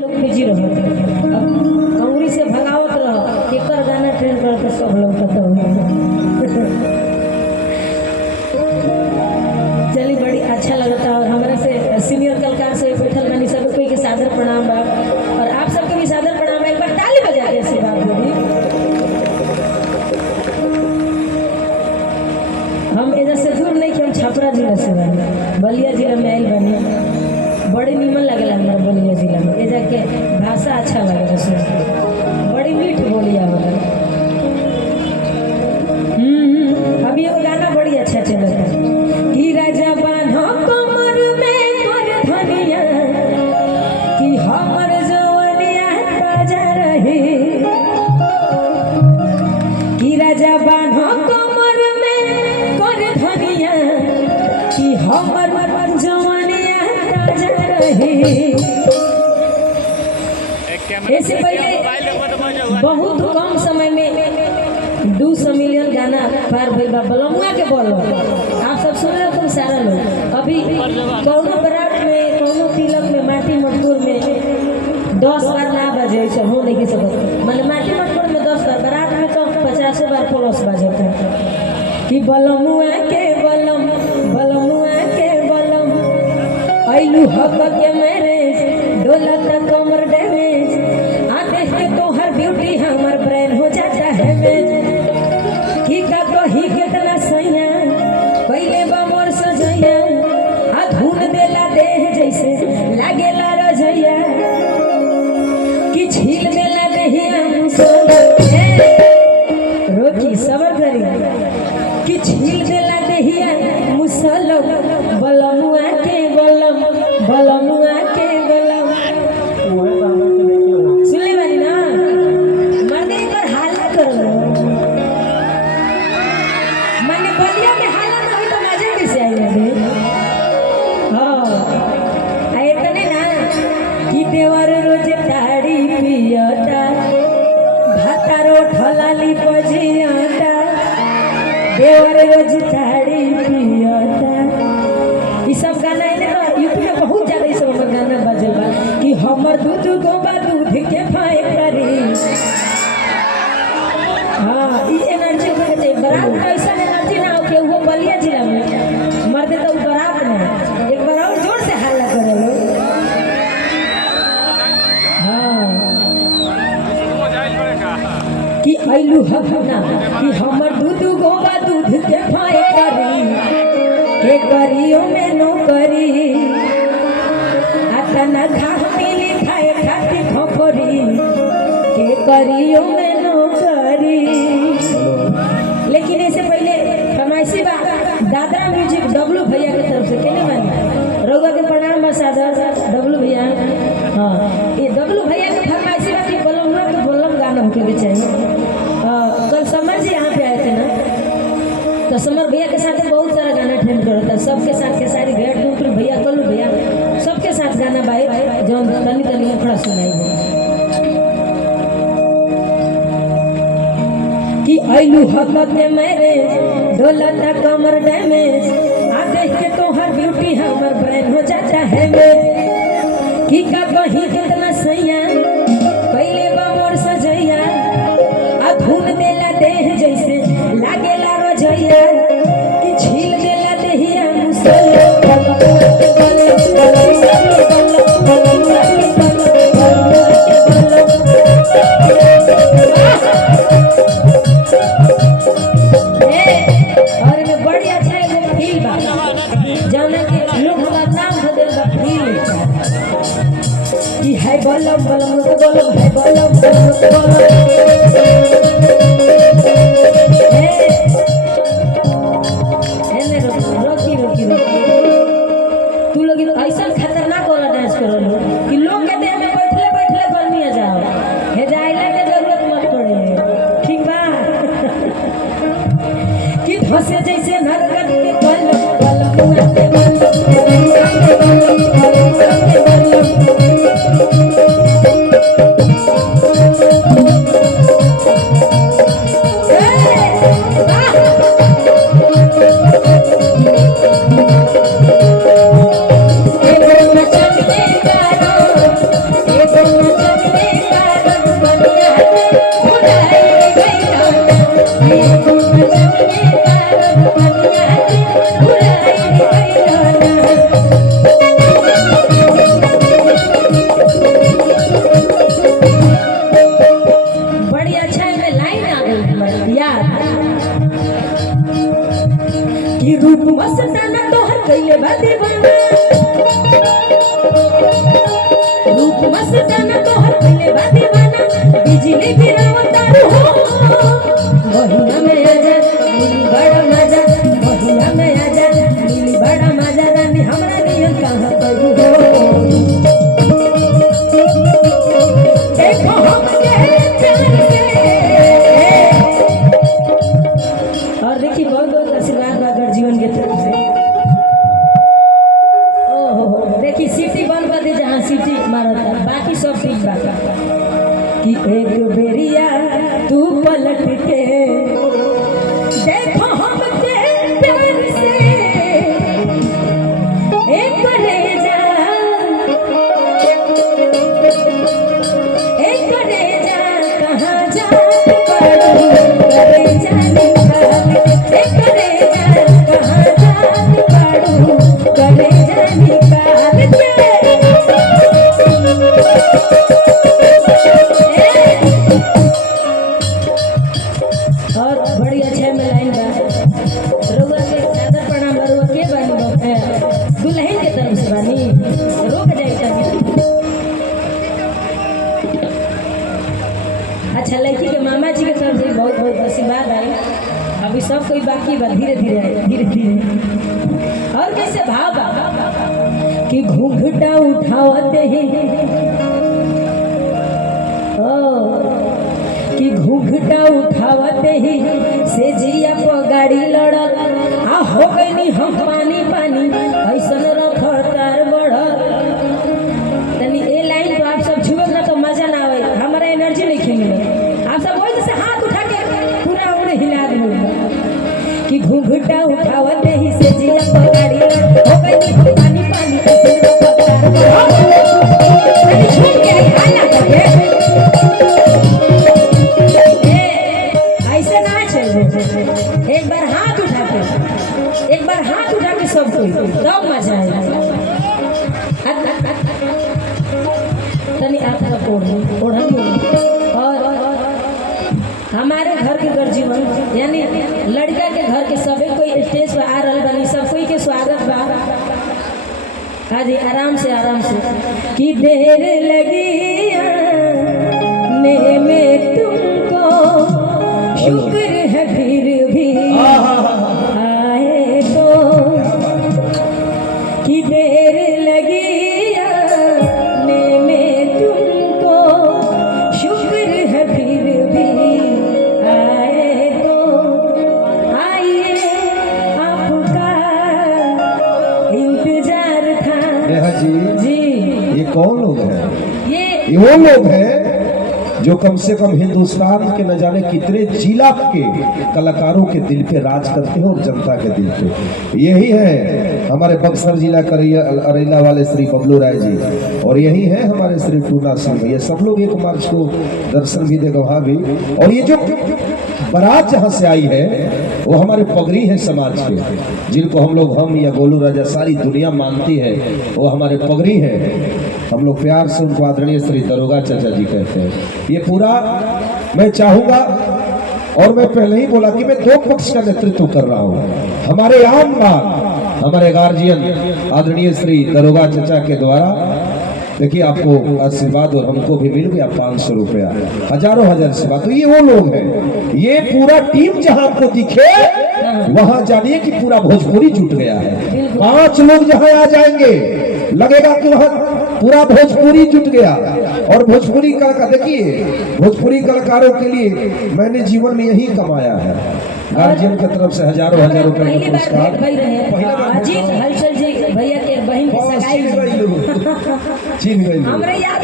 लोग बिजी रहते अब अंगुरी से भगावत रह केकर गाना ट्रेन करते सब लोग पता चली बड़ी अच्छा लगता और हमारे से सीनियर कलाकार से बैठल बनी सब कोई के सादर प्रणाम बा और आप सबके भी सादर प्रणाम है। एक बार ताली बजा के आशीर्वाद दीदी। हम एजा से दूर नहीं कि हम छपरा जिला से बनी बलिया जिला में आयल बनी बड़ी नीमन लगेला हमारा बलिया जिला में एजा के भाषा अच्छा लगे सुन बड़ी मीठ बोलिया वाला। अभी वो गाना बड़ी अच्छा चलता है कि राजा बान्हो कमर में कर धनिया कि हमर जवनिया ताजा रहे कि राजा बान्हो कमर में कर धनिया कि हमर जवनिया ताजा रहे। ऐसे पहले बहुत कम समय में 200 मिलियन गाना पार भइल बा बलमुआ के बोलो आप सब सुन रहे तुम सारा लोग। अभी कौनो बरात में कौनो तिलक में माटी मटकोर में 10 बार ना बजे हो नहीं सकत मतलब माटी मटकोर में 10 बार बरात में तो 50 बार प्लस बजता कि बलमुआ के बलम आइलू हक के मेरे डोलत कमर डैमेज आते हैं तो हर ब्यूटी हमर ब्रेन हो जाता है मैं की का कही कितना सैया पहले बमोर सजैया आ धुन देला देह जैसे लागेला रजैया कि छील देला देहिया मुसला रोकी सबर करी कि छील देला देहिया मुसला बलमुआ के बलम सुनले बानी ना मर्दे पर हाला करो मैंने बलिया में हाला ना हुई तो मजे कैसे आई रे हाँ इतने ना कि देवर रोज ताड़ी पियता भातारो ठलाली पजियाता देवर रोज ताड़ी पियता ये सब गाना है यूट्यूब में बहुत ज्यादा ये सब गाना बजल बा कि हमर दूध गोबा दूध के फाए करी। हाँ ये एनर्जी होके चाहिए बरात में ऐसा एनर्जी ना हो कि वो बलिया जिला में मर्दे तो बरात में एक बार और जोर से हल्ला करे लोग। हाँ कि आइलू हफना कि हमर दूध गोबा दूध के फाए करी के करियो में नौकरी आतना घाट मिली खाए खाती खोखरी के करियो में नौकरी। लेकिन इससे पहले फरमाइशी बा दादरा म्यूजिक डब्लू भैया की तरफ से केने मानी रउआ के प्रणाम बा सादा डब्लू भैया। हाँ ये डब्लू भैया के फरमाइशी बा कि बलमुआ तो बोलम गाना होके चाहिए। कल समर जी यहाँ पे आए थे ना तो समर भैया के साथ बहुत सारा गाना ट्रेंड करता सबके साथ के सारी भेड़ टूटल भैया कलू भैया सबके साथ गाना बाई जो तनी तनी थोड़ा सुनाई कि आइलू हकत मेरे डोलत कमर डैमेज आ देख के तो हर ब्यूटी हमर ब्रेन हो जाता है मैं कि का कहीं कितना सैया पहले बमोर सजैया आ धुन देला देह जैसे लागेला रजैया कि छील देला देहिया मुसला और में बड़ी अच्छा एगो फील बा जाने के लोग का नाम बदल बा फील कि है बलम है बलम रोकी तू लोग ऐसा खतरनाक वाला डांस करो कि लोग के देह में बैठले गर्मी आ जाओ हे जाइला के जरूरत मत पड़े ठीक बा कि धसे जैसे नरगत के बल कैले बा दीवाना रूप मस्ताना तोहर कैले बा दीवाना बिजली गिरावतारू हो मोहिना में आजा मिली बड़ा मजा मोहिना में आजा मिली बड़ा मजा रानी हमरा नियन कहां करू हो देखो हम और देखिए बहुत बहुत आशीर्वाद बागर जीवन के तरफ से ओहो देखिए सीटी बंद कर दी जहाँ सीटी मारता बाकी सब ठीक बा कि एक बेरिया तू पलट के देखो हम के प्यार से एक रेजा कहाँ जात पड़ू करे जाने और बड़ी अच्छा में लाइन बा रुआ के चादर प्रणाम रुआ के बानी दुल्हन के तरफ से बानी रोक जाए अच्छा लड़की के मामा जी के तरफ से बहुत बहुत आशीर्वाद आए अभी सब कोई बाकी बा धीरे धीरे और कैसे भाव बा कि घूंघटा उठावते ही कि घूंघटा उठावते ही से जिया पर गाड़ी लड़त आ हो गई हम पानी पानी ऐसन रफ्तार बढ़त तनी ए लाइन तो आप सब छुअब ना तो मजा ना आवे हमारा एनर्जी नहीं खिले आप सब वही जैसे हाथ उठा के पूरा उड़े हिला दे कि घूंघटा उठावते ही से जिया पर गाड़ी लड़त हो गई हम पानी पानी ऐसन रफ्तार बढ़त तनी छूट के आया करके एक बार हाथ उठा के सब कोई तब मजा आएगा तनी आप ओढ़नी और हमारे घर के गर्जीवन यानी लड़का के घर के सबे कोई स्टेज पर आ रहा बनी सब कोई के स्वागत बा आज आराम से कि देर लगी आने में तुमको शुक्र है फिर भी आए तो कि देर लगी आने में तुमको शुक्र है फिर भी आए तो आइए आपका इंतजार था जी ये कौन लोग हैं? ये वो लोग हैं जो कम से कम हिंदुस्तान के न जाने कितने जिला के कलाकारों के दिल पे राज करते हैं और जनता के दिल पे। यही है हमारे बक्सर जिला अरेला वाले श्री बबलू राय जी और यही है हमारे श्री टूना सिंह। ये सब लोग एक मार्च को दर्शन भी देगा वहाँ भी। और ये जो बारात जहाँ से आई है वो हमारे पगड़ी है समाज के, जिनको हम या गोलू राजा सारी दुनिया मानती है, वो हमारे पगड़ी है। हम लोग प्यार से उनको आदरणीय श्री दरोगा चाचा जी कहते हैं। ये पूरा मैं चाहूंगा और मैं पहले ही बोला कि मैं दो पक्ष का नेतृत्व कर रहा हूँ। हमारे आम बात हमारे गार्जियन आदरणीय श्री दरोगा चाचा के द्वारा देखिए आपको आशीर्वाद और हमको भी मिल गया 500 रुपया, हजारों आशीर्वाद। तो ये वो लोग हैं, ये पूरा टीम जहां आपको दिखे वहां जानिए कि पूरा भोजपुरी जुट गया है। 5 लोग जहां आ जाएंगे लगेगा कि वहां पूरा भोजपुरी जुट गया। और भोजपुरी कलाकार देखिए, भोजपुरी कलाकारों के लिए मैंने जीवन में यही कमाया है। गार्जियन की तरफ से हजारों रुपए का पुरस्कार। भैया के बहन की सगाई हमरे याद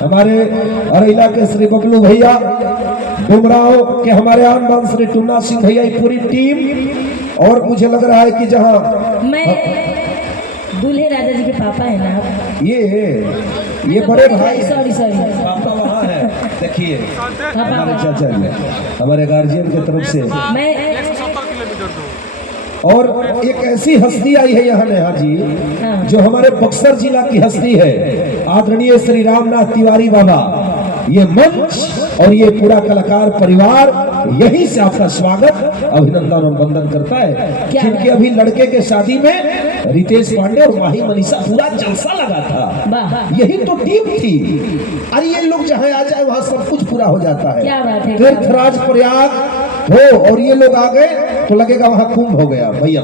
हमारे अरेला के श्री बबलू भैया, डुमराव के हमारे आनबान श्री टूना सिंह भैया, पूरी टीम। और मुझे लग रहा है कि जहां मैं दूल्हे राजा जी के पापा है ना, ये बड़े भाई, सॉरी पापा वहाँ है। देखिए हमारे चाचा जी हमारे गार्जियन की तरफ से मैं और एक ऐसी हस्ती आई है यहाँ नेहा जी जो हमारे बक्सर जिला की हस्ती है, आदरणीय श्री रामनाथ तिवारी बाबा। ये मंच और ये पूरा कलाकार परिवार यही से आपका स्वागत, अभिनंदन और वंदन करता है। जिनके अभी लड़के के शादी में रितेश पांडे और माही मनीषा पूरा जलसा लगा था, यही तो टीम थी। अरे ये लोग जहाँ आ जाए वहाँ सब कुछ पूरा हो जाता है। क्या बात है। तीर्थराज प्रयाग हो और ये लोग आ गए तो लगेगा वहाँ कुंभ हो गया भैया।